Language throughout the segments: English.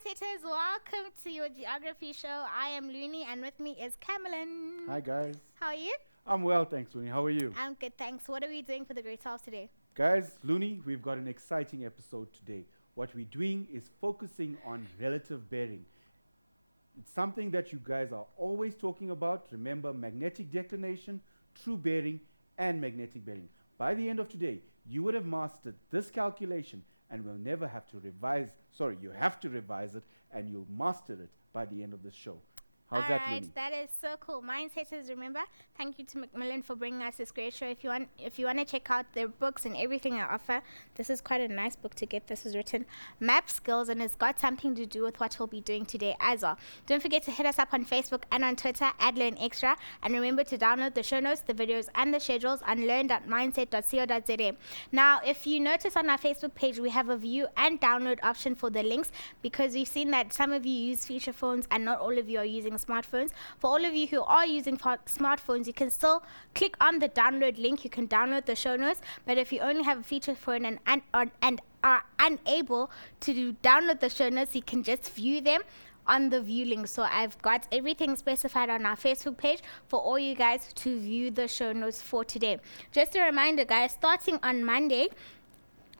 Mindsetters, welcome to your geography show. I am Looney and with me is Cameron. Hi guys. How are you? I'm well, thanks, Looney. How are you? I'm good, thanks. What are we doing for the Great South today? Guys, Looney, we've got an exciting episode today. What we're doing is focusing on relative bearing. It's something that you guys are always talking about. Remember, magnetic declination, true bearing, and magnetic bearing. By the end of today, you would have mastered this calculation and will never have to you have to revise it and you'll master it by the end of the show. How's that, Looney? That is so cool. Mindsetters, remember, thank you to Macmillan for bringing us this great show. If you want to check out their books and everything I offer, this is quite a nice book to get. This is written Map Skills and it's got something to do with what we'll be doing today as well. Don't forget to hit us up on Facebook and on Twitter at Learn Extra, and remember to download the show notes, the videos, and the schedules on learn.mindset.co.za. Now, if you notice on our Facebook page, we have a view and download option for the links because we've seen that some of you use feature phones and not all of you are using smartphones. For all of you who are using smartphones, you can still click on the download link. You can download the show notes, but if you only have a feature phone and are unable to download the show notes, you can just view them on the view link. So I've got everything specified on our Facebook page for all you guys to view the show notes for today. Just a reminder, guys, starting on Monday,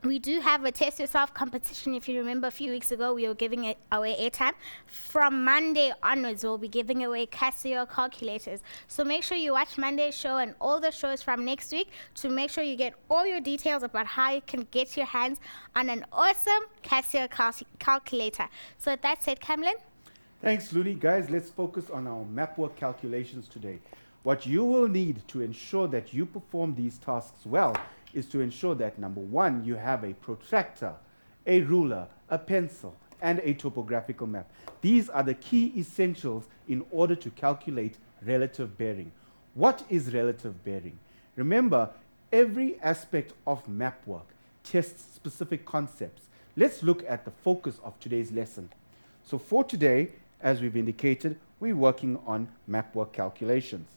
we do have a Test Yourself competition. If you remember, a few weeks ago, we were giving it away airtime. From Monday onwards, we'll be giving away Casio calculators. So make sure you watch Monday's show and all the shows from next week to make sure you get all your details about how you can get your hands on an awesome Casio calculator. So with that said, Camlin? Thanks, Looney. Guys, let's focus on our Mapwork calculations today. What you will need to ensure that you perform these tasks well is to ensure that, number one, you have a protractor, a ruler, a pencil, and a topographical map. These are the key essentials in order to calculate relative bearing. What is relative bearing? Remember, every aspect of map work tests specific concepts. Let's look at the focus of today's lesson. So for today, as we've indicated, we're working on Mapwork calculations.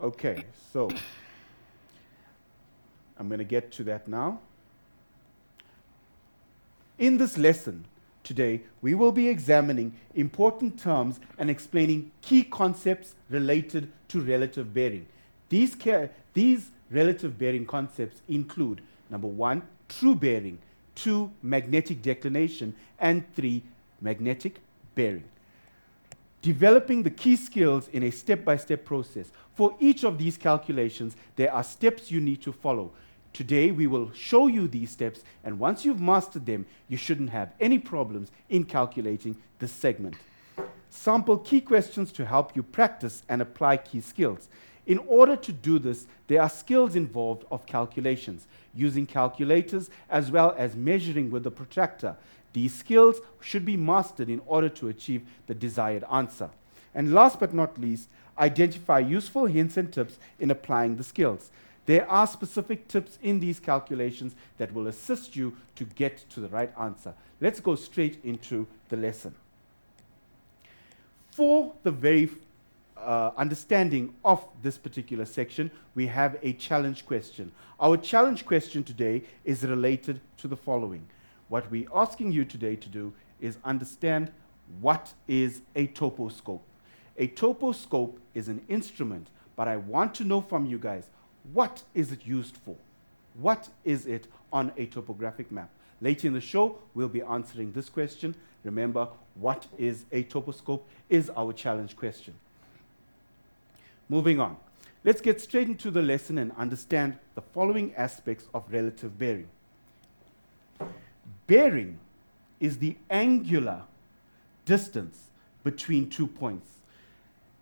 Okay, so I'm going to get to that now. In this lesson today, we will be examining important terms and explaining key concepts related to relative bearing. These relative bearing concepts include, number one, true bearing, two, magnetic declination, and three, magnetic bearing. Developing the key skills in a step-by-step process. For each of these calculations, there are steps you need to follow. Today, we will show you these steps, and once you've mastered them, you shouldn't have any problems in calculating this segment. Sample key questions to help you practice and apply key skills. In order to do this, there are skills involved of calculations, using calculators as well as measuring with the protractor. These skills should be mastered in order to achieve the desired answer. And last but not least, identify useful hints and tips in applying the skills. There are specific tips in these calculations that will assist you to get to the right answer. Let's go straight into the lesson. For the very understanding of this particular section, we have a challenge question. Our challenge question today is related to the following. What we're asking you today to do is understand what is a toposcope. A toposcope is an instrument, but I want to know from you guys, what is it used for? What is it on a topographic map? Later in the show, we'll be answering this question. Remember, what is a toposcope is our challenge question. Moving on. Let's get straight into the lesson and understand the following aspects of relative bearing. Bearing is the angular distance between 2 points.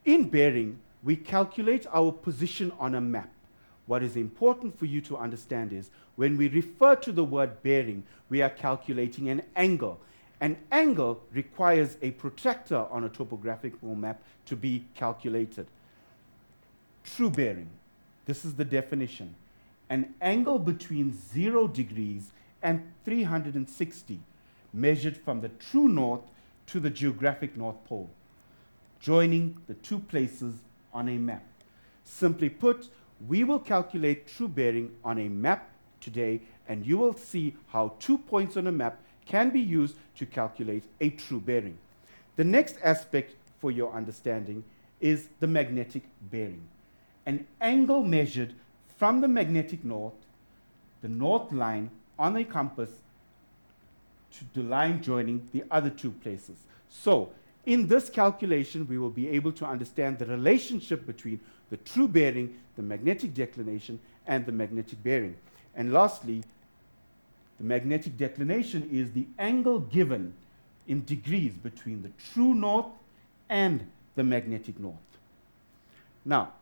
In bearing, we calculate our position on a map. What is important for you to understand is when we refer to the word bearing, we are calculating an angle. An angle requires a protractor on a topographical map to be calculated. True bearing. This is the definition. An angle between 0 degrees and 360, measured from the true north to the geographic North Pole, joining the two places on a map. Simply put, we will calculate true bearing on a map today, and you will see how 2 points on a map can be used to calculate a true bearing. The next aspect for your understanding is the magnetic bearing. An angle measured from the magnetic north, the north line on a compass, to the line joining the other two places. So, in this calculation, we will be able to understand the relationship between the true bearing, the magnetic declination, and the magnetic bearing. And lastly, the magnetic declination is the angle given in degrees between the true north and the magnetic north. Now,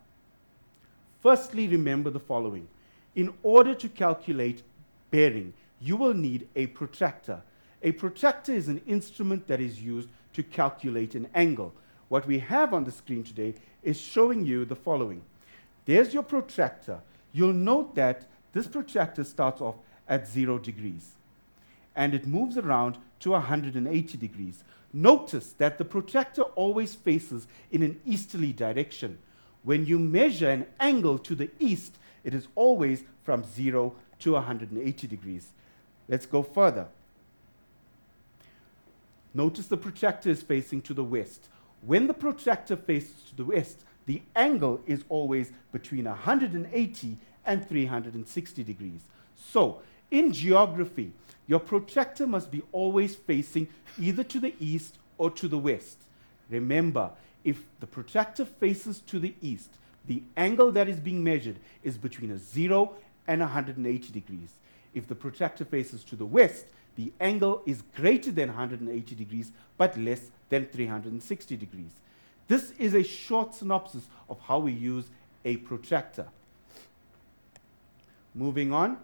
firstly, remember the following. In order to calculate bearing, you will need a protractor. A protractor is an instrument that is used to calculate an angle. What we have on the screen today is showing you the following. There's your protractor. You'll note that this protractor starts off at 0 degrees and it moves around to 180 degrees. Notice that the protractor always faces in an easterly direction. When you measure an angle to the east, it is always from 0 to 180 degrees. Let's go further. Notice the protractor is facing to the west. When the protractor faces to the west, the angle is always between 180 and 360 degrees. So, in geography, your protractor must be always facing either to the east or to the west. Remember, if the protractor faces to the east, the angle that is being measured is between a 0 and 180 degrees. If the protractor faces to the west, the angle is greater than 180 degrees, but less than 360 degrees. This is a short synopsis of how we use a protractor. Moving on,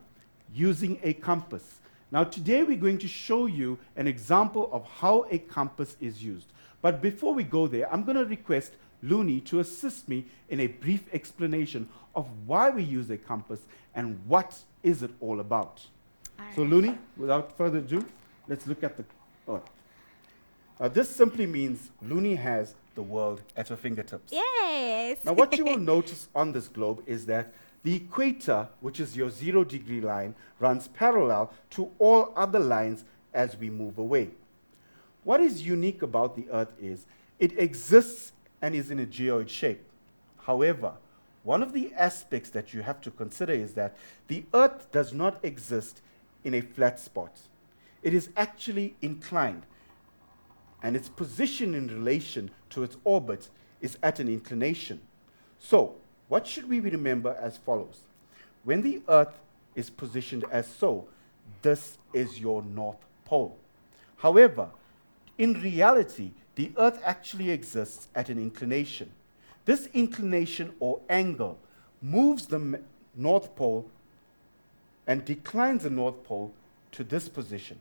using a compass. Now today we're going to show you an example of how a compass is used. But before we go there, I'm going to request Looney to assist me in a brief explanation of why we use a compass and what is it all about. So Looney, without further ado, let's look at the Earth. This simply means Looney has the world at her fingertips. Yes. Now what you will notice on this globe is that the equator, which is your 0 degree line, runs parallel to all other lines as we move away. What is unique about the Earth is it exists and is in a geoid shape. However, one of the aspects that you have to consider is that the Earth does not exist in a flat spot. It is actually inclined, and its position in relation to its orbit is at an inclination. So, what should we remember as follows? When the Earth is positioned as so, this is your North Pole. However, in reality, the Earth actually exists at an inclination. This inclination or angle moves the North Pole and declines the North Pole to this position.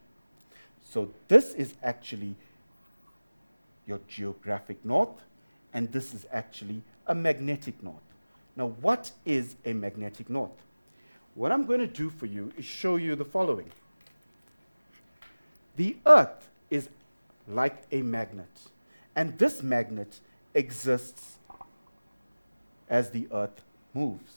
So this is actually your geographic north, and this is actually a magnetic north. Now, what is a magnetic north? What I'm going to do for you is show you the following. The Earth is like a magnet, and this magnet exists as the Earth moves.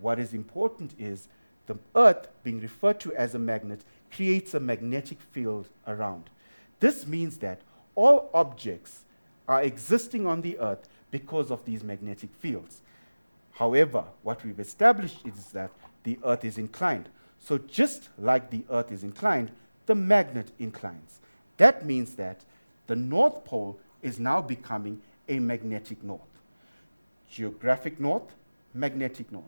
What is important is the Earth, being referred to as a magnet, creates a magnetic field around. This means that all objects are existing on the Earth because of these magnetic fields. However, what we've established is that the Earth is inclined. So just like the Earth is inclined, the magnet inclines. That means that the North Pole is now becoming a magnetic north. Geographic north, magnetic north.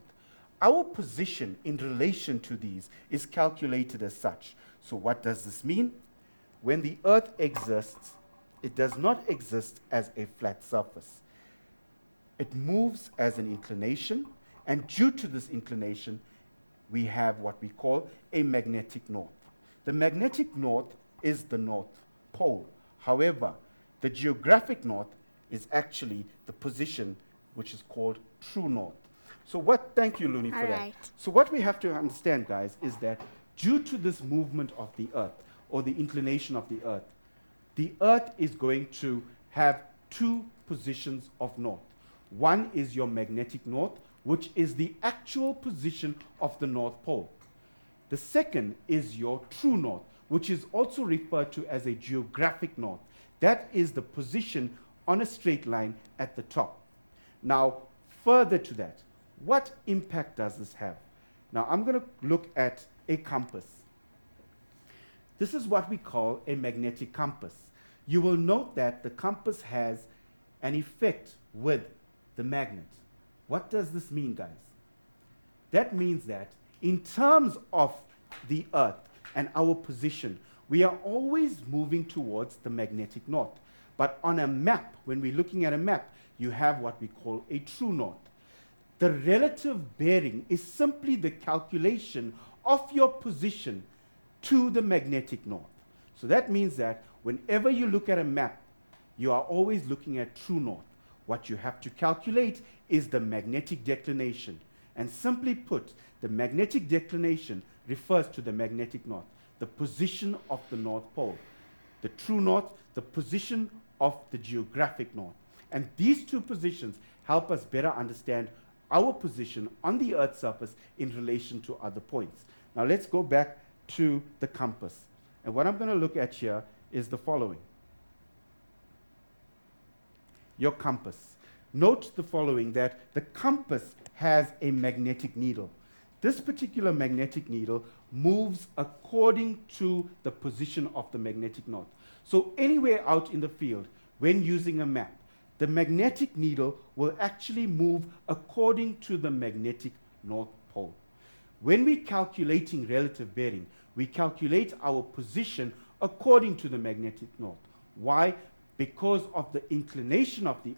Our position in relation to these is calculated as such. So what does this mean? When the Earth exists, it does not exist as a flat surface. It moves as an inclination, and due to this inclination, we have what we call a magnetic north. The magnetic north is the North Pole. However, the geographic north is actually the position which is called true north. So thank you, Looney, for that. So what we have to understand, guys, is that due to this movement of the Earth, or the inclination of the Earth is going to have two positions of north. One is your magnetic north, which is the actual position of the North Pole. The second is your true north, which is also referred to as a geographic north. That is the position on a straight line at the top. Now, further to that, what impact does this have? Now, I'm going to look at a compass. This is what we call a magnetic compass. You will note that the compass has an effect with the magnet. What does this mean, guys? That means that in terms of the Earth and our position, we are always moving towards the magnetic north. But on a map, when we're looking at a map, you have what we call a true north. The relative bearing is simply the calculation of your position to the magnetic north. So that means that whenever you look at a map, you are always looking at true north. What you have to calculate is the magnetic declination. And simply put, the magnetic declination refers to the magnetic north, the position of the North Pole. The true north, the position of the geographic north. And these two positions help us better understand our position on the Earth's surface in relation to other points. Now let's go back to the compass. And what I'm going to look at here is the following. Your compass. Note the following, that the compass has a magnetic needle. This particular magnetic needle moves according to the position of the magnetic north. So anywhere out in the field, when using a map, the magnetic needle will actually move according to the magnetic North Pole. When we're calculating relative bearing, we calculate our position according to the magnetic north. Why? Because of the inclination of the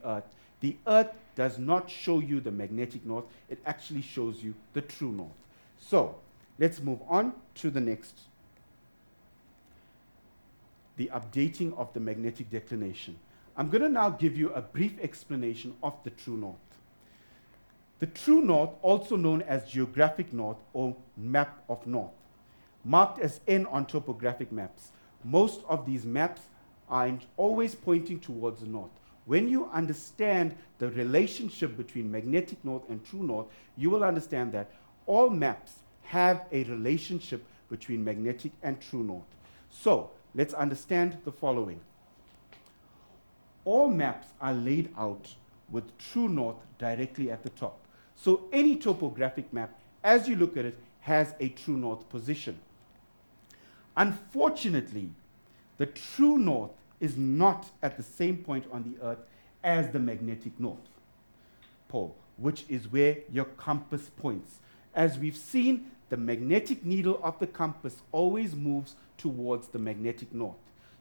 Earth does not show you the magnetic north, it actually shows you the true north. So, let's move on to the next. The updating of the magnetic declination. I'm going to now give you a brief explanation of the true north. The true north, also known as geographic north or map of north, marked as N on topographic maps. Most of these maps are always pointing towards the north. When you understand the relationship between magnetic north and true north, you will understand that all maps have a relationship between magnetic and true north. So, let's understand the following. All maps are laid out with true north directly at the top. So any topographic map, as you look at it, has a true north position. Unfortunately, the true north is not at the same point on the Earth as the magnetic North Pole, which is where your compass points. As we've seen, the magnetic needle of the compass always moves towards the magnetic north.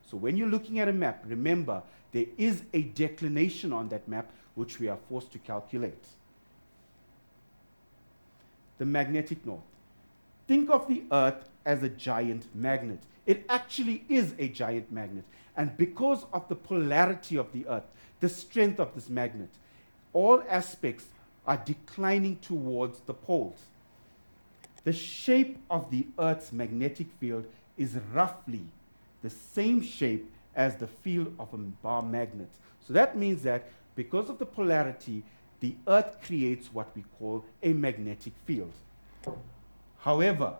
So when you're looking at a map, remember, there is a declination on that map which we are forced to calculate. The magnetic north. Think of the Earth as a giant magnet. It actually is a giant magnet. And because of the polarity of the Earth, the strength of this magnet, all aspects are declining towards the poles. The shape of the Earth's magnetic field is roughly the same shape as the field of a bar magnet. So that means that because of the polarity, the Earth creates what we call a magnetic field. However,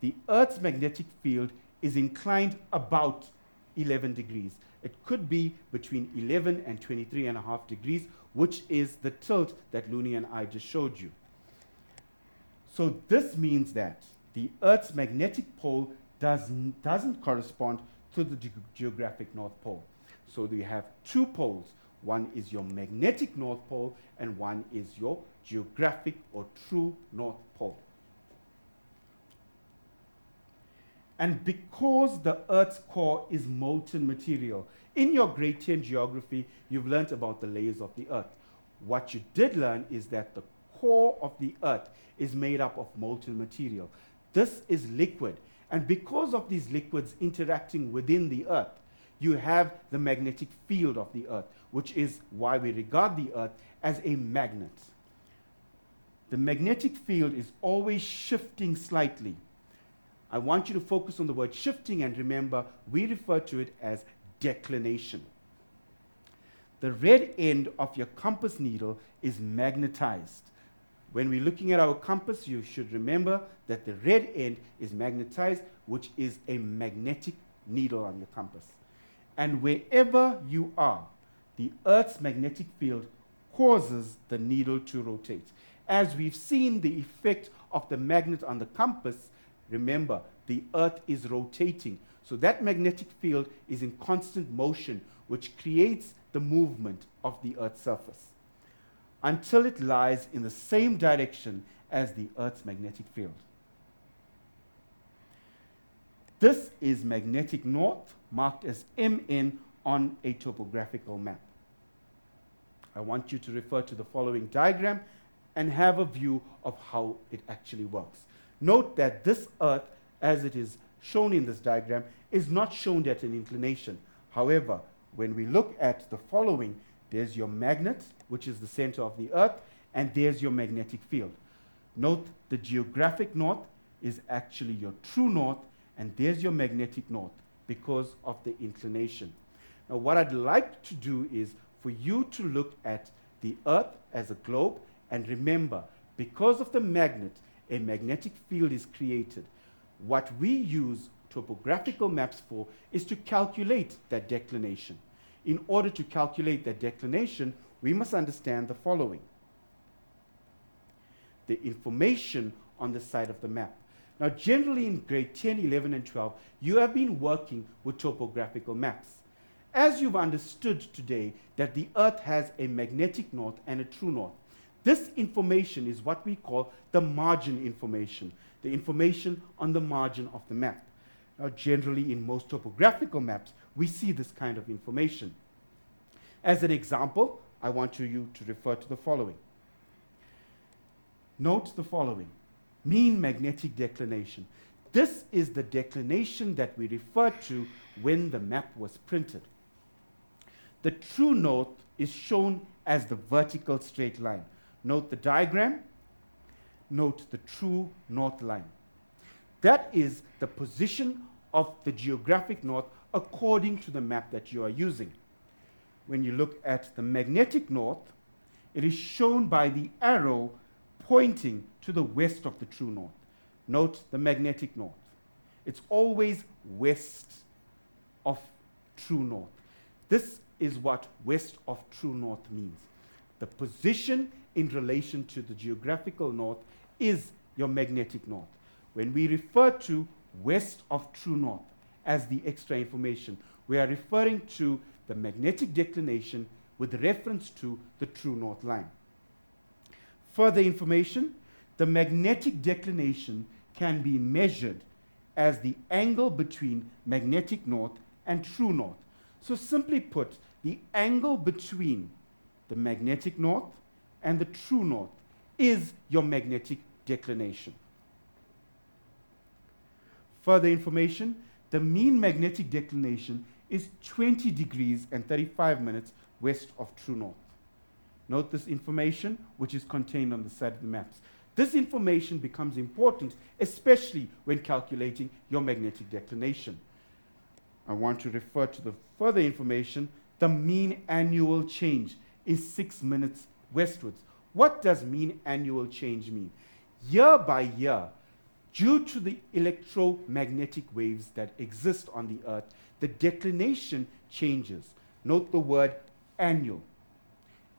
the Earth's magnetic field is inclined about 11 degrees. It could be between 11 and 23.5 degrees, which is the tilt that Looney and I just showed you. So this means that the Earth's magnetic pole doesn't correspond to the geographic North Pole. So we have two poles. One is your magnetic North Pole and one is your geographic or true North Pole. And because the Earth's core is molten material, in your grade 10 geography, you've learned about the layers of the Earth. What you did learn is that the core of the Earth is made up of molten material. This is liquid. And because of these liquids interacting within the Earth, you have the magnetic field of the Earth, which is why we regard the Earth as a magnet. The magnetic field is always shifting slightly. I want you to focus on the word shifting, and remember, we refer to it as declination. The red end of your compass needle is magnetized. When we're looking at our compass, you should remember that the red end is magnetized, which is a magnetic needle on your compass. And wherever you are, the Earth's magnetic field causes the needle to rotate. As we've seen the effect of the magnet on the compass, remember, the Earth is rotating. So that magnetic field is in constant motion, which creates the movement of the Earth's surface until it lies in the same direction as the Earth's magnetic field. This is magnetic north, marked as MN on a topographical map. I want you to refer to the following diagram and have a view of how it actually works. Note that this Earth, as it is shown in this diagram, is not shown at an inclination. However, when we look at the following, there's your magnet, which is the center of the Earth, and there's your magnetic field. Note the geographic north is actually your true north, and there's your magnetic north because of the inclination. Now, what I'd like to do is for you to look at the Earth as a globe, and remember, because of the magnet, a magnetic field is created. What we use topographical maps for is to calculate that declination. In order to calculate that declination, we must understand the following: the information on the side of the map. Now, generally in grade 10, 11, and 12, you have been working with topographical maps. As you've understood today that the Earth has a magnetic north and a true north, this information is what we call the margin information, the information on the margin of the map. Now, generally in most topographical maps, we see this kind of information. As an example, I want you to refer to the following. Note the following: mean magnetic declination. This is the declination that we refer to when the map was printed. The true north is shown as the vertical straight line. Note the diagram. Note the true north line. That is the position of the geographic north according to the map that you are using. When you look at the magnetic north, it is shown by the arrow pointing to the west of the true north. Note the magnetic north. It's always west of true north. This is what west of true north means. The position in relation to the geographical north is your magnetic north. When we refer to west of true north as the extra information, we are referring to the magnetic declination with reference to the true north line. Further information: the magnetic declination can be measured as the angle between magnetic north and true north. So simply put, the angle between the magnetic north and the true north is your magnetic declination. Further information: the mean magnetic declination is 20 degrees and 35 minutes west of true north. Note this information, which is contained on the side of the maps. This information becomes important, especially when calculating your magnetic declination. I want to refer to the further information. The mean annual change is 6 minutes westwards. What does mean annual change mean? Year by year, due to the electromagnetic waves that exist on the Earth, the declination changes. Note the word annual.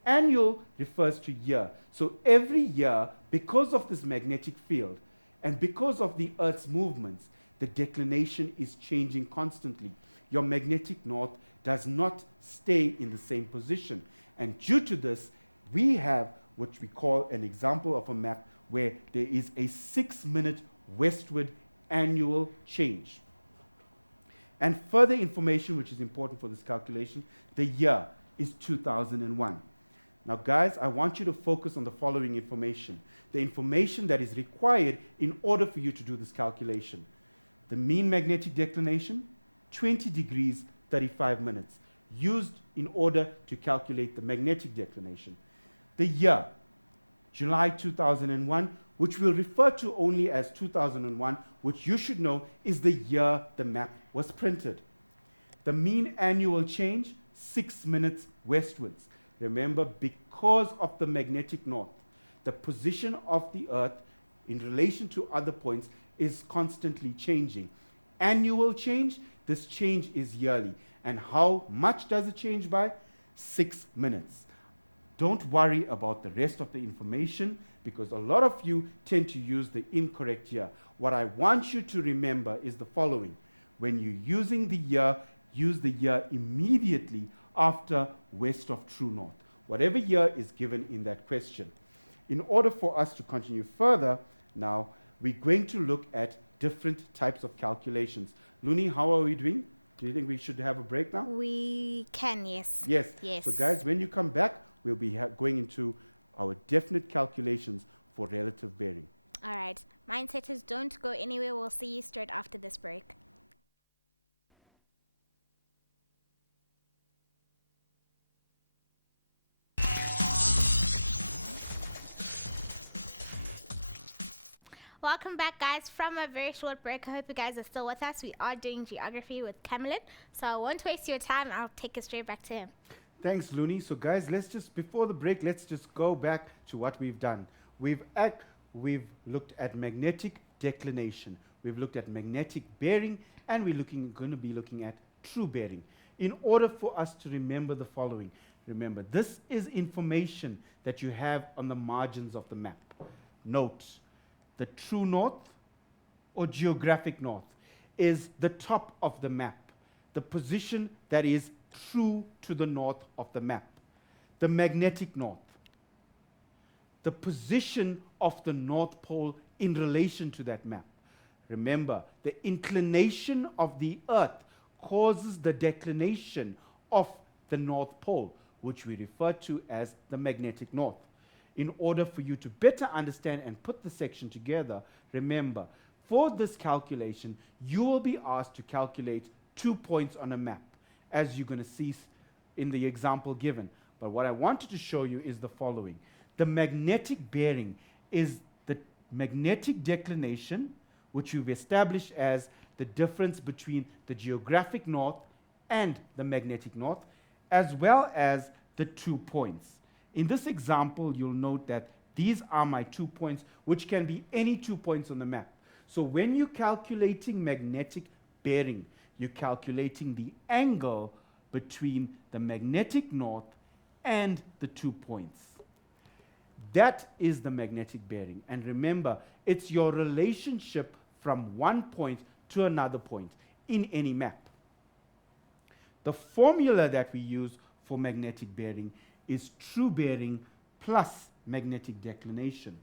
Annual refers to year. So every year, because of this magnetic field and because of the Earth's movements, the declination is changing constantly. Your magnetic north does not stay in the same position. And due to this, we have what we call an example of a map where there is a 6-minute westward annual change. And further information, which is important for this calculation, the year is 2001. Now, guys, I want you to focus on the following information, the information that is required in order for you to do this calculation. The mean magnetic declination, 20 degrees, 35 minutes, used in order to calculate the magnetic declination. The year, July 2001, which we'll refer to only as 2001, which you should know is the year the map was printed. The mean annual change, 6 minutes westwards. Remember, because of the magnetic north, the position of the Earth in relation to other points is constantly changing. Annual change, this change is yearly. And how much does it change by? 6 minutes. Don't worry about the rest of the information because a lot of you tend to use the incorrect year. What I want you to remember is the following. When you're using the year, use the year immediately after west of true north. Whatever year is given in that question. In order for us to continue further, now we're going to look at different types of calculations. Luni, how are we doing? Do you think we should have a break now? We can, yes. Yes. Yes. So guys, when you come back, we'll be going into our definite calculations for relative bearing. All right. Mindsetters, don't go anywhere. We'll see you straight after this break. Welcome back, guys, from a very short break. I hope you guys are still with us. We are doing geography with Camelin, so I won't waste your time. I'll take it straight back to him. Thanks, Looney. So guys, before the break, let's just go back to what we've done. We've looked at magnetic declination. We've looked at magnetic bearing, and we're going to be looking at true bearing. In order for us to remember the following, remember, this is information that you have on the margins of the map. Note, the true north or geographic north is the top of the map, the position that is true to the north of the map. The magnetic north, the position of the North Pole in relation to that map. Remember, the inclination of the Earth causes the declination of the North Pole, which we refer to as the magnetic north. In order for you to better understand and put the section together, remember, for this calculation, you will be asked to calculate 2 points on a map, as you're going to see in the example given. But what I wanted to show you is the following. The magnetic bearing is the magnetic declination, which we've established as the difference between the geographic north and the magnetic north, as well as the 2 points. In this example, you'll note that these are my 2 points, which can be any 2 points on the map. So when you're calculating magnetic bearing, you're calculating the angle between the magnetic north and the 2 points. That is the magnetic bearing. And remember, it's your relationship from one point to another point in any map. The formula that we use for magnetic bearing is true bearing plus magnetic declination.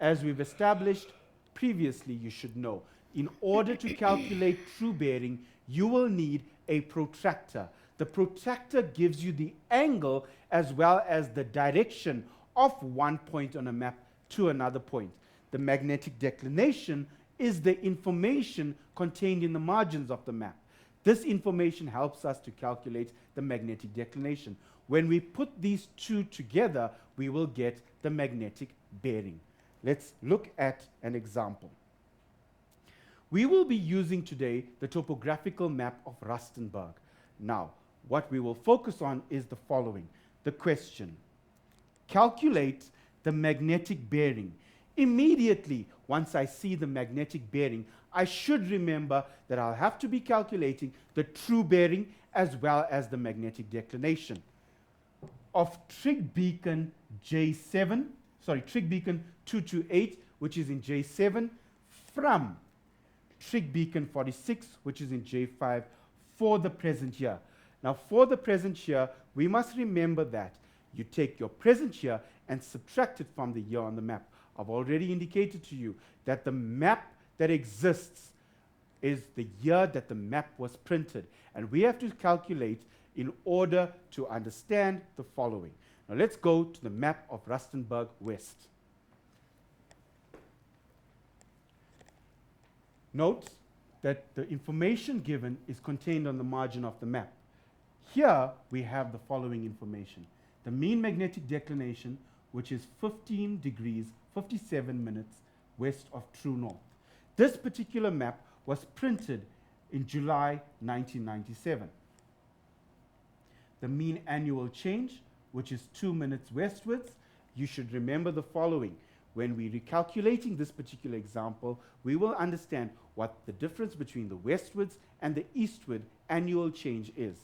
As we've established previously, you should know, in order to calculate true bearing, you will need a protractor. The protractor gives you the angle as well as the direction of one point on a map to another point. The magnetic declination is the information contained in the margins of the map. This information helps us to calculate the magnetic declination. When we put these two together, we will get the magnetic bearing. Let's look at an example. We will be using today the topographical map of Rustenburg. Now, what we will focus on is the following. The question: calculate the magnetic bearing. Immediately, once I see the magnetic bearing, I should remember that I'll have to be calculating the true bearing as well as the magnetic declination. Of trig beacon J7, trig beacon 228, which is in J7, from trig beacon 46, which is in J5, for the present year. Now, for the present year, we must remember that you take your present year and subtract it from the year on the map. I've already indicated to you that the map that exists is the year that the map was printed. And we have to calculate in order to understand the following. Now let's go to the map of Rustenburg West. Note that the information given is contained on the margin of the map. Here we have the following information. The mean magnetic declination, which is 15 degrees, 57 minutes west of true north. This particular map was printed in July 1997. The mean annual change, which is 2 minutes westwards, you should remember the following. When we're recalculating this particular example, we will understand what the difference between the westwards and the eastward annual change is.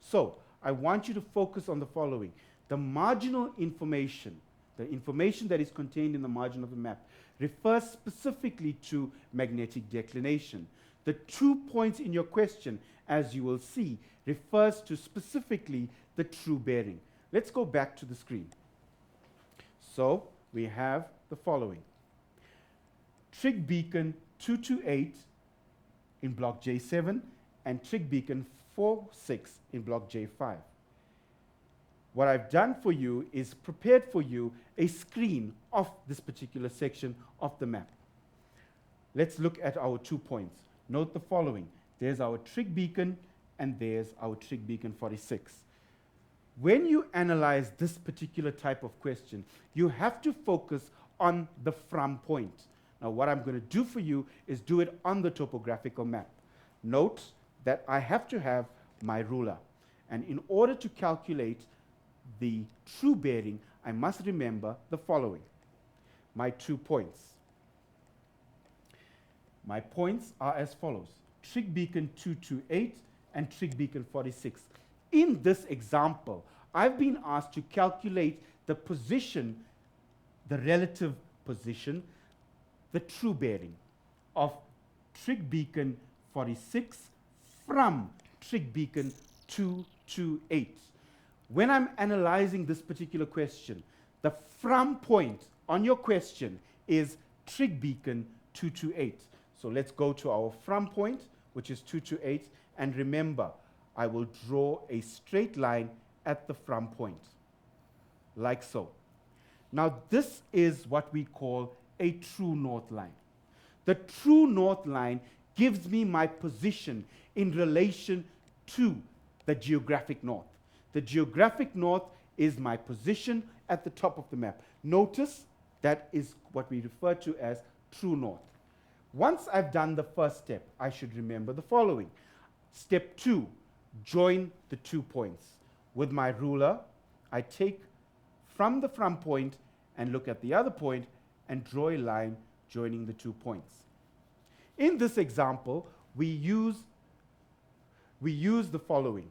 So I want you to focus on the following. The marginal information, the information that is contained in the margin of the map, refers specifically to magnetic declination. The 2 points in your question, as you will see, refers to specifically the true bearing. Let's go back to the screen. So we have the following. Trig beacon 228 in block J7 and trig beacon 46 in block J5. What I've done for you is prepared for you a screen of this particular section of the map. Let's look at our 2 points. Note the following. There's our trig beacon and there's our trig beacon 46. When you analyze this particular type of question, you have to focus on the from point. Now, what I'm going to do for you is do it on the topographical map. Note that I have to have my ruler. And in order to calculate the true bearing, I must remember the following. My 2 points. My points are as follows. Trig beacon 228 and trig beacon 46. In this example, I've been asked to calculate the position, the relative position, the true bearing of trig beacon 46 from trig beacon 228. When I'm analyzing this particular question, the from point on your question is trig beacon 228. So let's go to our from point, which is 228, and remember, I will draw a straight line at the from point, like so. Now, this is what we call a true north line. The true north line gives me my position in relation to the geographic north. The geographic north is my position at the top of the map. Notice that is what we refer to as true north. Once I've done the first step, I should remember the following. Step 2, join the 2 points. With my ruler, I take from the from point and look at the other point and draw a line joining the 2 points. In this example, we use the following.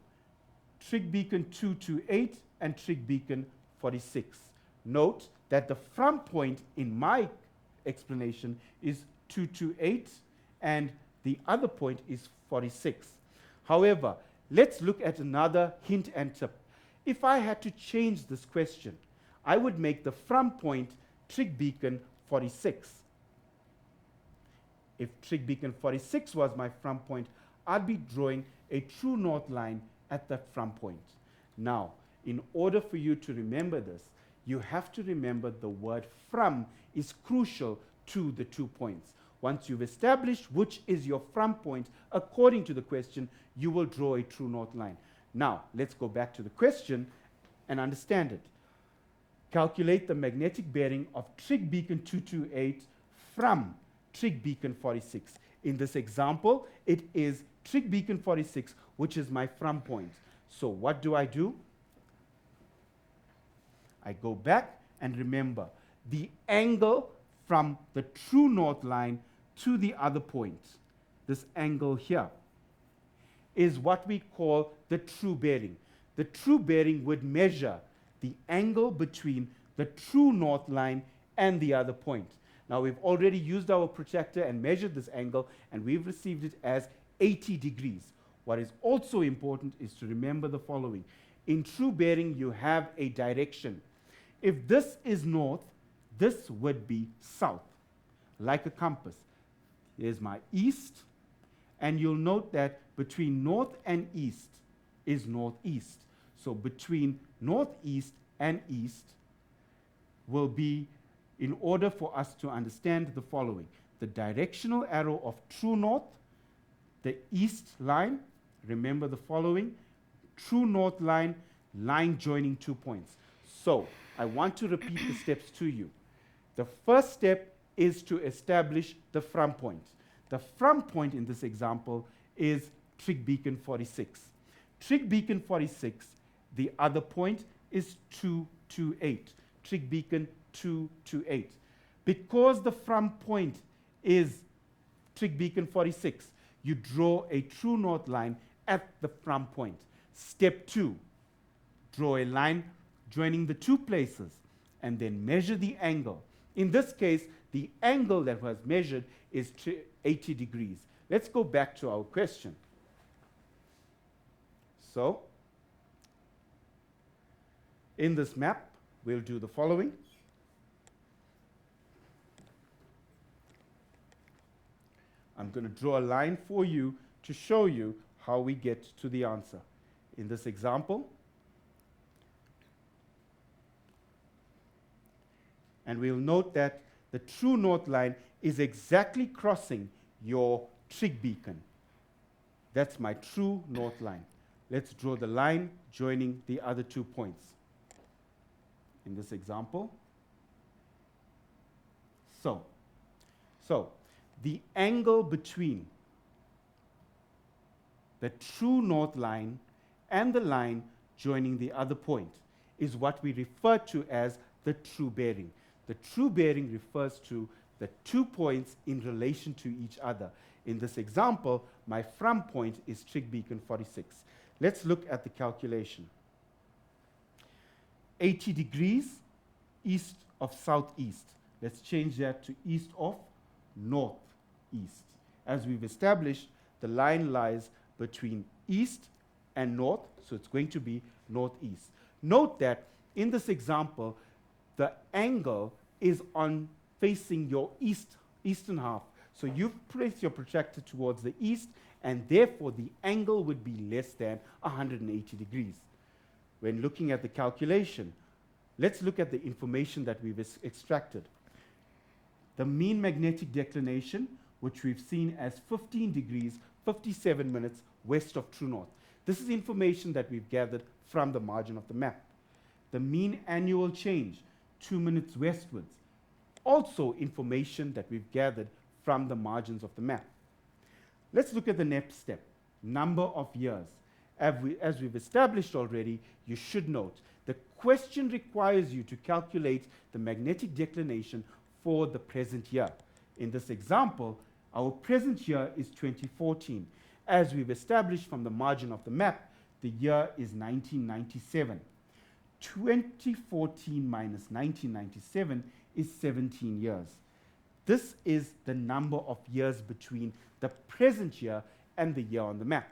Trig beacon 228 and trig beacon 46. Note that the from point in my explanation is 228 and the other point is 46. However, let's look at another hint and tip. If I had to change this question, I would make the from point trig beacon 46. If trig beacon 46 was my from point, I'd be drawing a true north line at that from point. Now, in order for you to remember this, you have to remember the word from is crucial to the 2 points. Once you've established which is your from point, according to the question, you will draw a true north line. Now, let's go back to the question and understand it. Calculate the magnetic bearing of trig beacon 228 from trig beacon 46. In this example, it is trig beacon 46, which is my from point. So what do? I go back and remember the angle from the true north line to the other point. This angle here is what we call the true bearing. The true bearing would measure the angle between the true north line and the other point. Now, we've already used our protractor and measured this angle, and we've received it as 80 degrees. What is also important is to remember the following. In true bearing, you have a direction. If this is north, this would be south, like a compass. Here's my east, and you'll note that between north and east is northeast. So between northeast and east will be, in order for us to understand the following, the directional arrow of true north, the east line, remember the following, true north line, line joining 2 points. So I want to repeat the steps to you. The first step is to establish the from point. The from point in this example is trig beacon 46. Trig beacon 46, the other point is 228. trig beacon 228. Because the from point is trig beacon 46, you draw a true north line at the from point. Step 2, draw a line joining the two places and then measure the angle. In this case, the angle that was measured is 80 degrees. Let's go back to our question. So, in this map, we'll do the following. I'm going to draw a line for you to show you how we get to the answer. In this example, and we'll note that the true north line is exactly crossing your trig beacon. That's my true north line. Let's draw the line joining the other 2 points. In this example, so the angle between the true north line and the line joining the other point is what we refer to as the true bearing. The true bearing refers to the 2 points in relation to each other. In this example, my from point is trig beacon 46. Let's look at the calculation. 80 degrees east of southeast. Let's change that to east of northeast. As we've established, the line lies between east and north, so it's going to be northeast. Note that in this example, the angle is on facing your eastern half. So you've placed your protractor towards the east, and therefore the angle would be less than 180 degrees. When looking at the calculation, let's look at the information that we've extracted. The mean magnetic declination, which we've seen as 15 degrees, 57 minutes west of true north. This is information that we've gathered from the margin of the map. The mean annual change, 2 minutes westwards. Also information that we've gathered from the margins of the map. Let's look at the next step, number of years. As we've established already, you should note the question requires you to calculate the magnetic declination for the present year. In this example, our present year is 2014. As we've established from the margin of the map, the year is 1997. 2014 minus 1997 is 17 years. This is the number of years between the present year and the year on the map.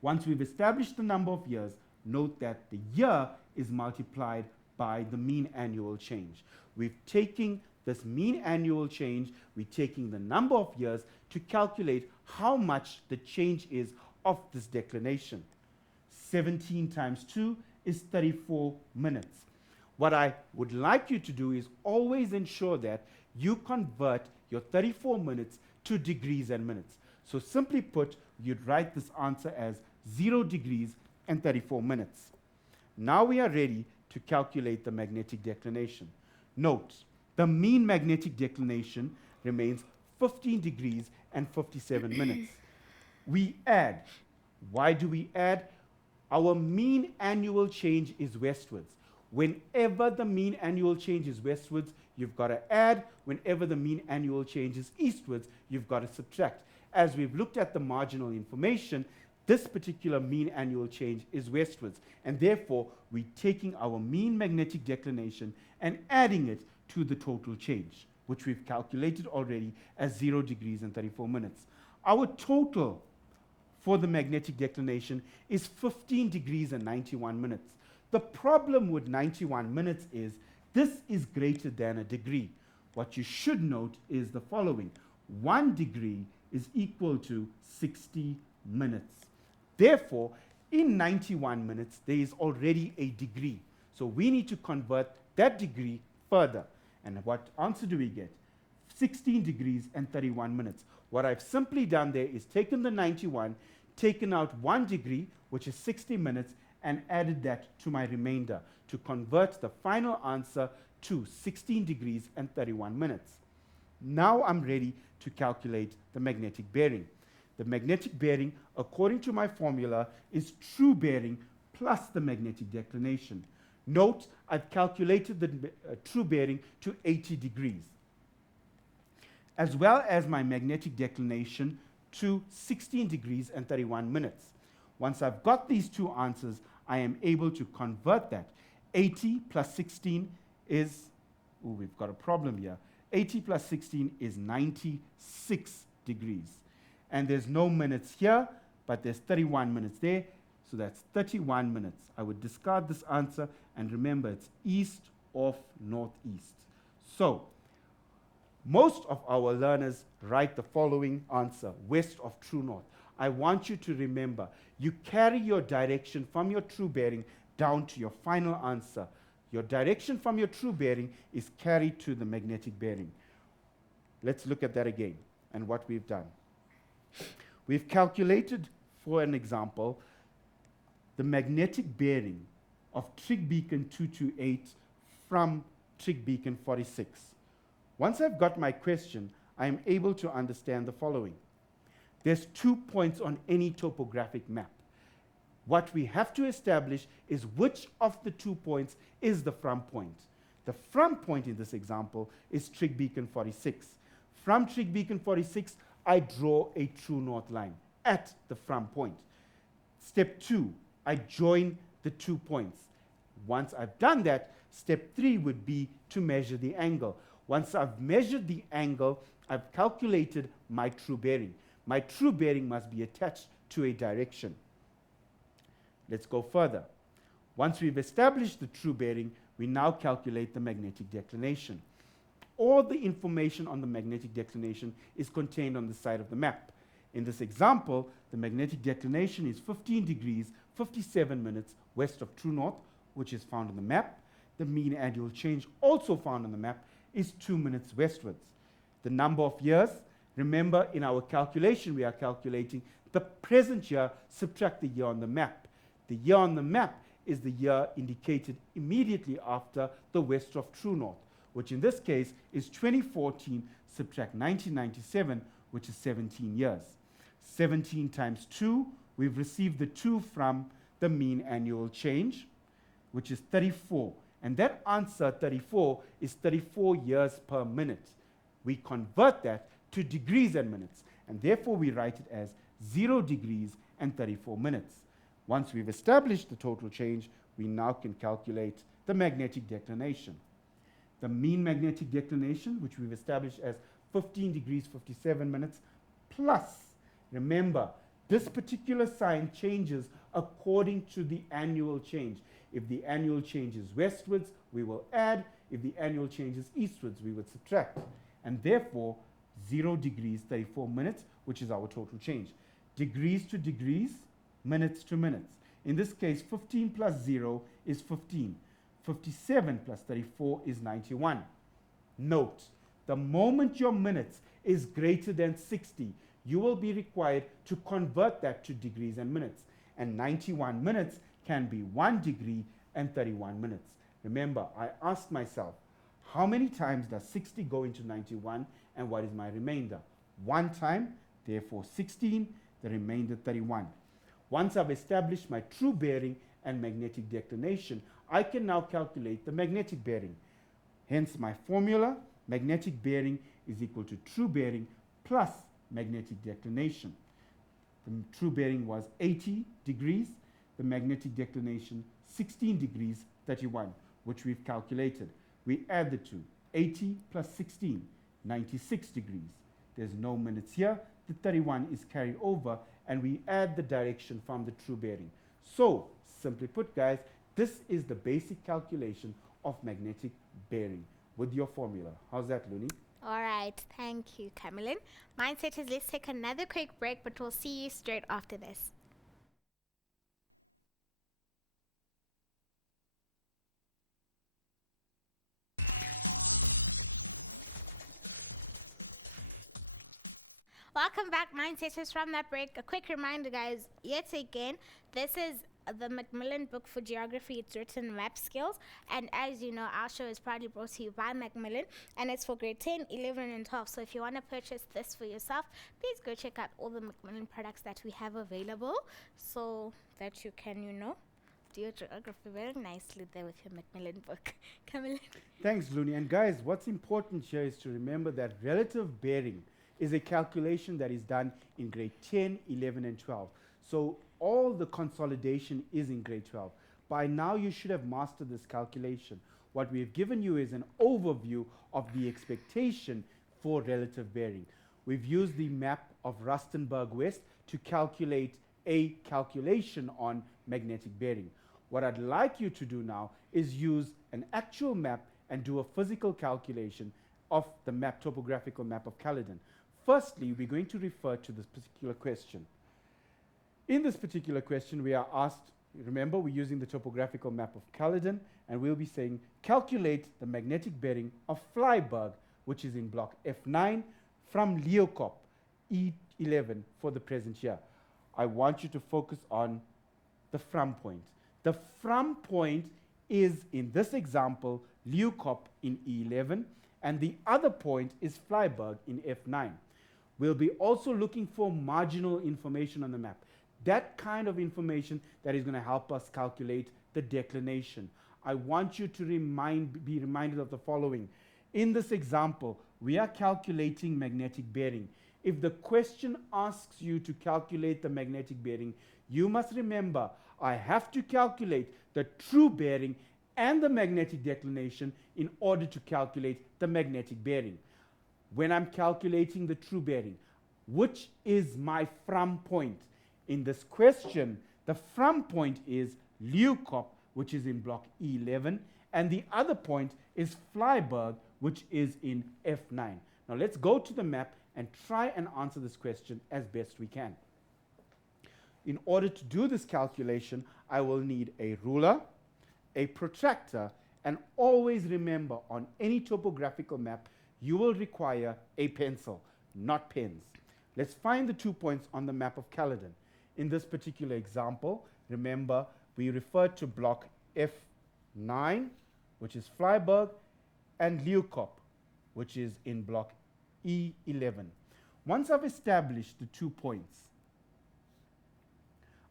Once we've established the number of years, note that the year is multiplied by the mean annual change. We're taking this mean annual change, we're taking the number of years to calculate how much the change is of this declination. 17 times 2 is 34 minutes. What I would like you to do is always ensure that you convert your 34 minutes to degrees and minutes. So simply put, you'd write this answer as 0 degrees and 34 minutes. Now we are ready to calculate the magnetic declination. Note, the mean magnetic declination remains 15 degrees and 57 minutes. We add. Why do we add? Our mean annual change is westwards. Whenever the mean annual change is westwards, you've got to add. Whenever the mean annual change is eastwards, you've got to subtract. As we've looked at the marginal information, this particular mean annual change is westwards, and therefore we're taking our mean magnetic declination and adding it to the total change, which we've calculated already as 0 degrees and 34 minutes. Our total for the magnetic declination is 15 degrees and 91 minutes. The problem with 91 minutes is this is greater than a degree. What you should note is the following. 1 degree is equal to 60 minutes. Therefore, in 91 minutes, there is already a degree. So we need to convert that degree further. And what answer do we get? 16 degrees and 31 minutes. What I've simply done there is taken the 91, taken out 1 degree, which is 60 minutes, and added that to my remainder to convert the final answer to 16 degrees and 31 minutes. Now I'm ready to calculate the magnetic bearing. The magnetic bearing, according to my formula, is true bearing plus the magnetic declination. Note, I've calculated the true bearing to 80 degrees, as well as my magnetic declination to 16 degrees and 31 minutes. Once I've got these two answers, I am able to convert that. 80 plus 16 is, we've got a problem here. 80 plus 16 is 96 degrees. And there's no minutes here, but there's 31 minutes there, so that's 31 minutes. I would discard this answer, and remember, it's east of northeast. So, most of our learners write the following answer, west of true north. I want you to remember, you carry your direction from your true bearing down to your final answer. Your direction from your true bearing is carried to the magnetic bearing. Let's look at that again and what we've done. We've calculated, for an example, the magnetic bearing of trig beacon 228 from trig beacon 46. Once I've got my question, I am able to understand the following. There's 2 points on any topographic map. What we have to establish is which of the 2 points is the from point. The from point in this example is trig beacon 46. From trig beacon 46, I draw a true north line at the from point. Step 2, I join the 2 points. Once I've done that, step 3 would be to measure the angle. Once I've measured the angle, I've calculated my true bearing. My true bearing must be attached to a direction. Let's go further. Once we've established the true bearing, we now calculate the magnetic declination. All the information on the magnetic declination is contained on the side of the map. In this example, the magnetic declination is 15 degrees, 57 minutes west of true north, which is found on the map. The mean annual change, also found on the map, is 2 minutes westwards. The number of years, remember in our calculation, we are calculating the present year, subtract the year on the map. The year on the map is the year indicated immediately after the west of true north, which in this case is 2014, subtract 1997, which is 17 years. 17 times 2, we've received the 2 from the mean annual change, which is 34. And that answer, 34, is 34 years per minute. We convert that to degrees and minutes, and therefore we write it as 0 degrees and 34 minutes. Once we've established the total change, we now can calculate the magnetic declination. The mean magnetic declination, which we've established as 15 degrees 57 minutes, plus, remember, this particular sign changes according to the annual change. If the annual change is westwards, we will add. If the annual change is eastwards, we would subtract. And therefore, 0 degrees 34 minutes, which is our total change. Degrees to degrees, minutes to minutes. In this case, 15 plus 0 is 15. 57 plus 34 is 91. Note, the moment your minutes is greater than 60, you will be required to convert that to degrees and minutes. And 91 minutes can be 1 degree and 31 minutes. Remember, I asked myself, how many times does 60 go into 91, and what is my remainder? 1 time, therefore 16, the remainder 31. Once I've established my true bearing and magnetic declination, I can now calculate the magnetic bearing. Hence my formula, magnetic bearing is equal to true bearing plus magnetic declination. The true bearing was 80 degrees, the magnetic declination 16 degrees 31, which we've calculated. We add the two, 80 plus 16, 96 degrees. There's no minutes here, the 31 is carried over, and we add the direction from the true bearing. So, simply put guys, this is the basic calculation of magnetic bearing with your formula. How's that, Looney? All right, thank you, Camelin. Mindset is, let's take another quick break, but we'll see you straight after this. Welcome back, Mindsetters, from that break. A quick reminder, guys, yet again, this is the Macmillan book for geography. It's written Map Skills, and as you know, our show is proudly brought to you by Macmillan, and it's for grade 10, 11, and 12. So if you want to purchase this for yourself, please go check out all the Macmillan products that we have available so that you can, do your geography very nicely there with your Macmillan book. Camilla. Thanks, Looney. And guys, what's important here is to remember that relative bearing is a calculation that is done in grade 10, 11, and 12. So all the consolidation is in grade 12. By now, you should have mastered this calculation. What we've given you is an overview of the expectation for relative bearing. We've used the map of Rustenburg West to calculate a calculation on magnetic bearing. What I'd like you to do now is use an actual map and do a physical calculation of the map, topographical map of Caledon. Firstly, we're going to refer to this particular question. In this particular question, we are asked, remember, we're using the topographical map of Caledon, and we'll be saying, calculate the magnetic bearing of Flyburg, which is in block F9, from Leeuwkop, E11 for the present year. I want you to focus on the from point. The from point is, in this example, Leeuwkop in E11, and the other point is Flyburg in F9. We'll be also looking for marginal information on the map. That kind of information that is going to help us calculate the declination. I want you to be reminded of the following. In this example, we are calculating magnetic bearing. If the question asks you to calculate the magnetic bearing, you must remember, I have to calculate the true bearing and the magnetic declination in order to calculate the magnetic bearing. When I'm calculating the true bearing, which is my from point? In this question, the from point is Leeuwkop, which is in block E11, and the other point is Flyburg, which is in F9. Now let's go to the map and try and answer this question as best we can. In order to do this calculation, I will need a ruler, a protractor, and always remember, on any topographical map, you will require a pencil, not pens. Let's find the 2 points on the map of Caledon. In this particular example, remember, we referred to block F9, which is Flyburg, and Leeuwkop, which is in block E11. Once I've established the 2 points,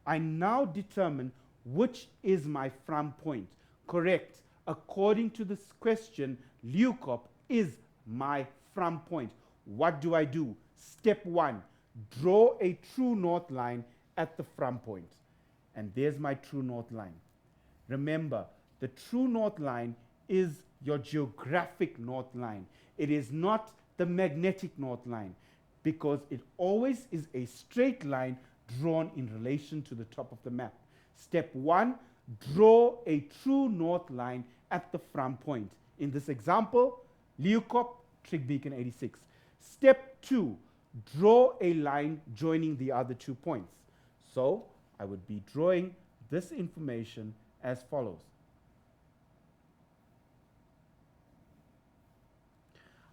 I now determine which is my from point. Correct. According to this question, Leeuwkop is my from point. What do I do? Step 1, draw a true north line at the from point. And there's my true north line. Remember, the true north line is your geographic north line. It is not the magnetic north line, because it always is a straight line drawn in relation to the top of the map. Step 1, draw a true north line at the from point. In this example, Leeuwkop, Trig Beacon 86. Step 2, draw a line joining the other 2 points. So I would be drawing this information as follows.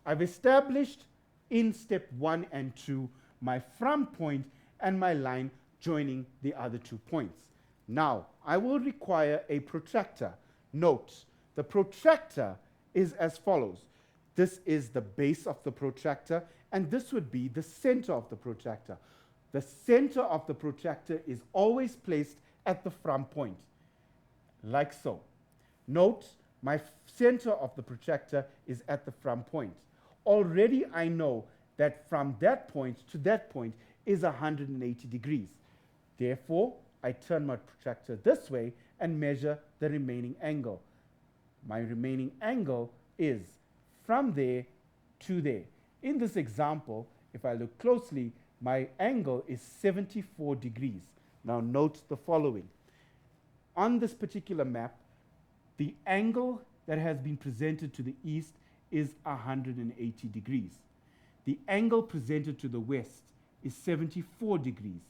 I've established in step 1 and 2 my from point and my line joining the other 2 points. Now, I will require a protractor. Note, the protractor is as follows. This is the base of the protractor, and this would be the center of the protractor. The center of the protractor is always placed at the from point, like so. Note, my center of the protractor is at the from point. Already I know that from that point to that point is 180 degrees. Therefore, I turn my protractor this way and measure the remaining angle. My remaining angle is from there to there. In this example, if I look closely, my angle is 74 degrees. Now note the following. On this particular map, the angle that has been presented to the east is 180 degrees. The angle presented to the west is 74 degrees.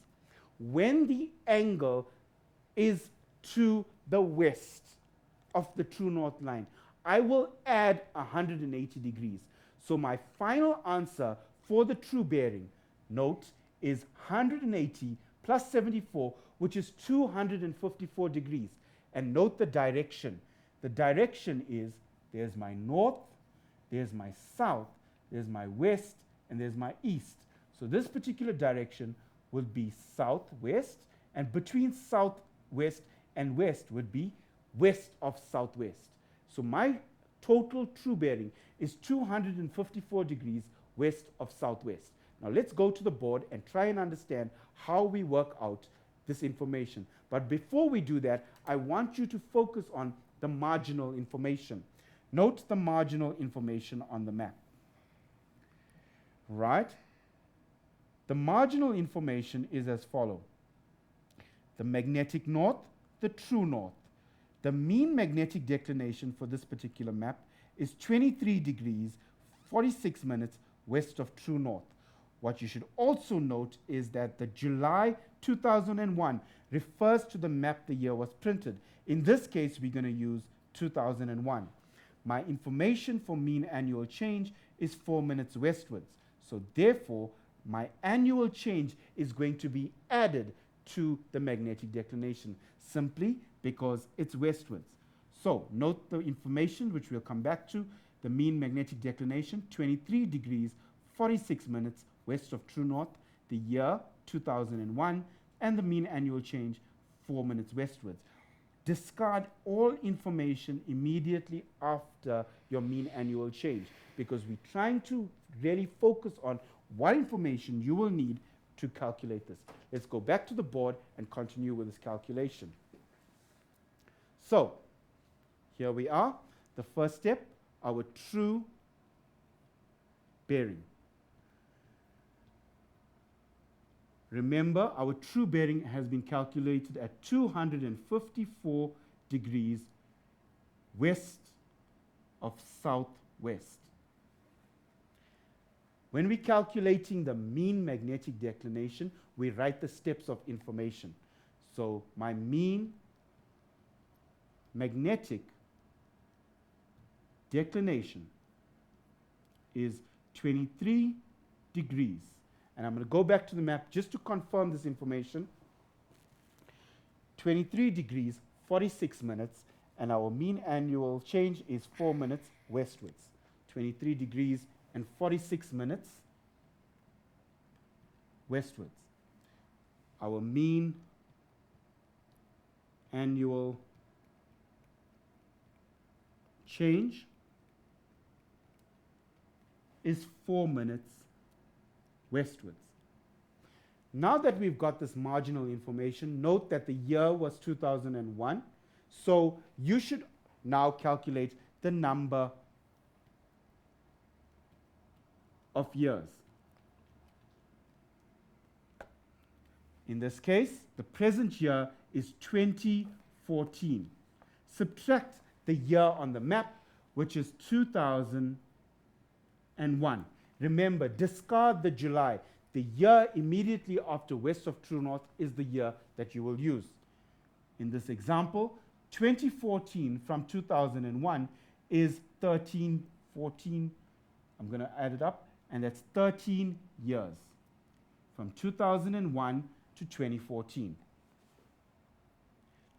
When the angle is to the west of the true north line, I will add 180 degrees. So my final answer for the true bearing, note, is 180 plus 74, which is 254 degrees. And note the direction. The direction is, there's my north, there's my south, there's my west, and there's my east. So this particular direction will be southwest, and between southwest and west would be west of southwest. So my total true bearing is 254 degrees west of southwest. Now let's go to the board and try and understand how we work out this information. But before we do that, I want you to focus on the marginal information. Note the marginal information on the map. Right? The marginal information is as follows. The magnetic north, the true north. The mean magnetic declination for this particular map is 23 degrees, 46 minutes west of true north. What you should also note is that the July 2001 refers to the map the year was printed. In this case, we're going to use 2001. My information for mean annual change is 4 minutes westwards. So therefore, my annual change is going to be added to the magnetic declination simply because it's westwards. So note the information which we'll come back to. The mean magnetic declination, 23 degrees, 46 minutes west of true north, the year 2001, and the mean annual change, 4 minutes westwards. Discard all information immediately after your mean annual change because we're trying to really focus on what information you will need to calculate this. Let's go back to the board and continue with this calculation. So, here we are. The first step, our true bearing. Remember, our true bearing has been calculated at 254 degrees west of southwest. When we're calculating the mean magnetic declination, we write the steps of information. So my mean magnetic declination is 23 degrees. And I'm going to go back to the map just to confirm this information. 23 degrees, 46 minutes, and our mean annual change is 4 minutes westwards. 23 degrees and 46 minutes westwards. Our mean annual change is 4 minutes westwards. Now that we've got this marginal information, note that the year was 2001. So you should now calculate the number of years. In this case, the present year is 2014. Subtract the year on the map, which is 2001. Remember, discard the July. The year immediately after west of true north is the year that you will use. In this example, 2014 from 2001 is 1314. I'm going to add it up, and that's 13 years from 2001 to 2014.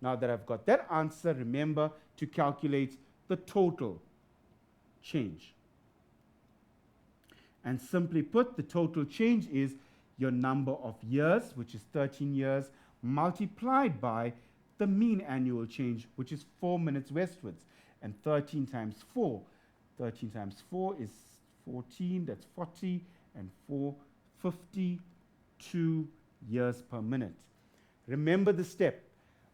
Now that I've got that answer, remember to calculate the total change. And simply put, the total change is your number of years, which is 13 years, multiplied by the mean annual change, which is 4 minutes westwards. And 13 times 4. 13 times 4 is 14, that's 40, and 4, 52 years per minute. Remember the step.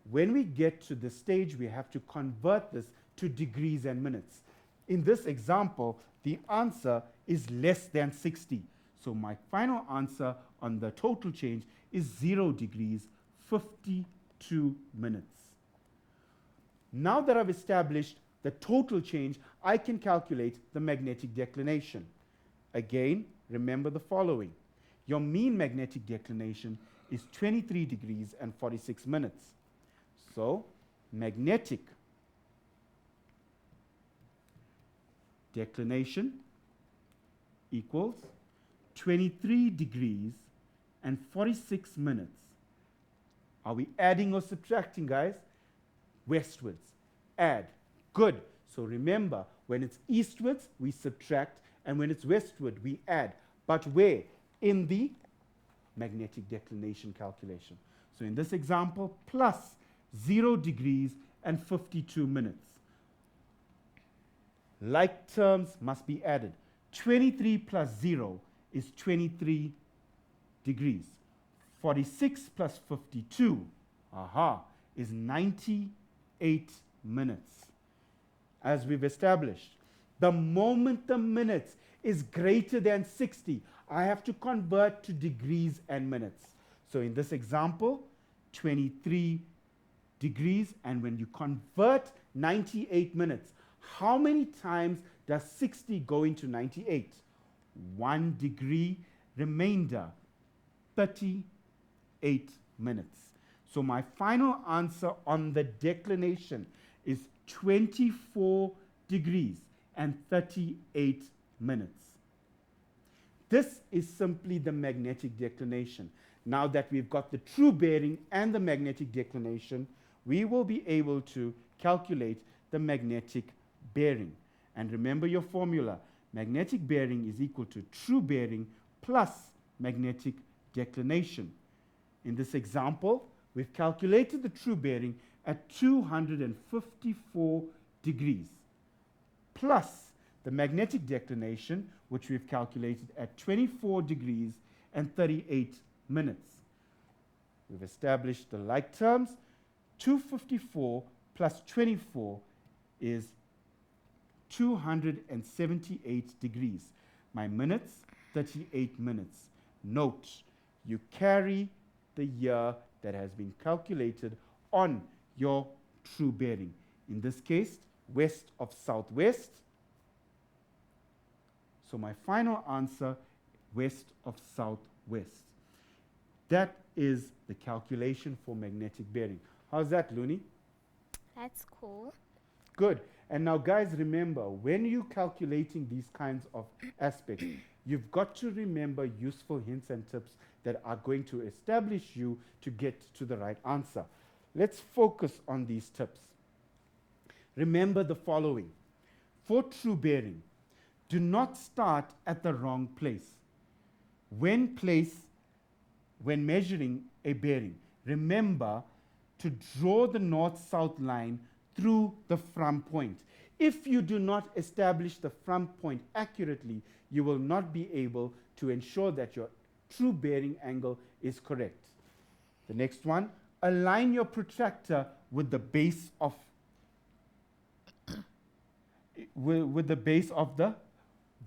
When we get to this stage, we have to convert this to degrees and minutes. In this example, the answer is less than 60. So my final answer on the total change is 0 degrees, 52 minutes. Now that I've established the total change, I can calculate the magnetic declination. Again, remember the following. Your mean magnetic declination is 23 degrees and 46 minutes. So, magnetic declination equals 23 degrees and 46 minutes. Are we adding or subtracting, guys? Westwards. Add. Good. So remember, when it's eastwards, we subtract, and when it's westward, we add. But where? In the magnetic declination calculation. So in this example, plus 0 degrees and 52 minutes. Like terms must be added. 23 plus 0 is 23 degrees. 46 plus 52, is 98 minutes. As we've established, the moment the minutes is greater than 60, I have to convert to degrees and minutes. So in this example, 23 degrees, and when you convert 98 minutes, how many times does 60 go into 98? 1 degree remainder, 38 minutes. So my final answer on the declination is 24 degrees and 38 minutes. This is simply the magnetic declination. Now that we've got the true bearing and the magnetic declination, we will be able to calculate the magnetic bearing. And remember your formula. Magnetic bearing is equal to true bearing plus magnetic declination. In this example, we've calculated the true bearing at 254 degrees plus the magnetic declination, which we've calculated at 24 degrees and 38 minutes. We've established the like terms. 254 plus 24 is 278 degrees. My minutes, 38 minutes. Note, you carry the year that has been calculated on your true bearing. In this case, west of southwest. So my final answer, west of southwest. That is the calculation for magnetic bearing. How's that, Looney? That's cool. Good. And now, guys, remember, when you're calculating these kinds of aspects, you've got to remember useful hints and tips that are going to establish you to get to the right answer. Let's focus on these tips. Remember the following. For true bearing, do not start at the wrong place. When measuring a bearing, remember to draw the north-south line through the from point. If you do not establish the from point accurately, you will not be able to ensure that your true bearing angle is correct. The next one, align your protractor with the base of the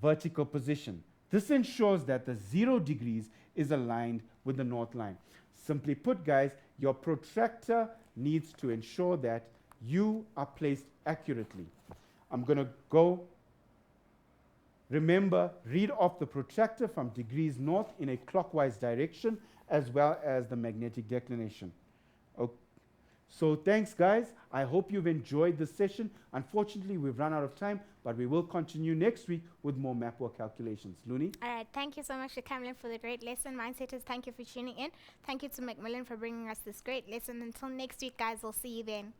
vertical position. This ensures that the 0 degrees is aligned with the north line. Simply put, guys, your protractor needs to ensure that you are placed accurately. I'm going to go. Remember, read off the protractor from degrees north in a clockwise direction, as well as the magnetic declination. Okay. So thanks, guys. I hope you've enjoyed this session. Unfortunately, we've run out of time, but we will continue next week with more Mapwork calculations. Looney? All right. Thank you so much to Camlin for the great lesson. Mindsetters, thank you for tuning in. Thank you to Macmillan for bringing us this great lesson. Until next week, guys, we'll see you then.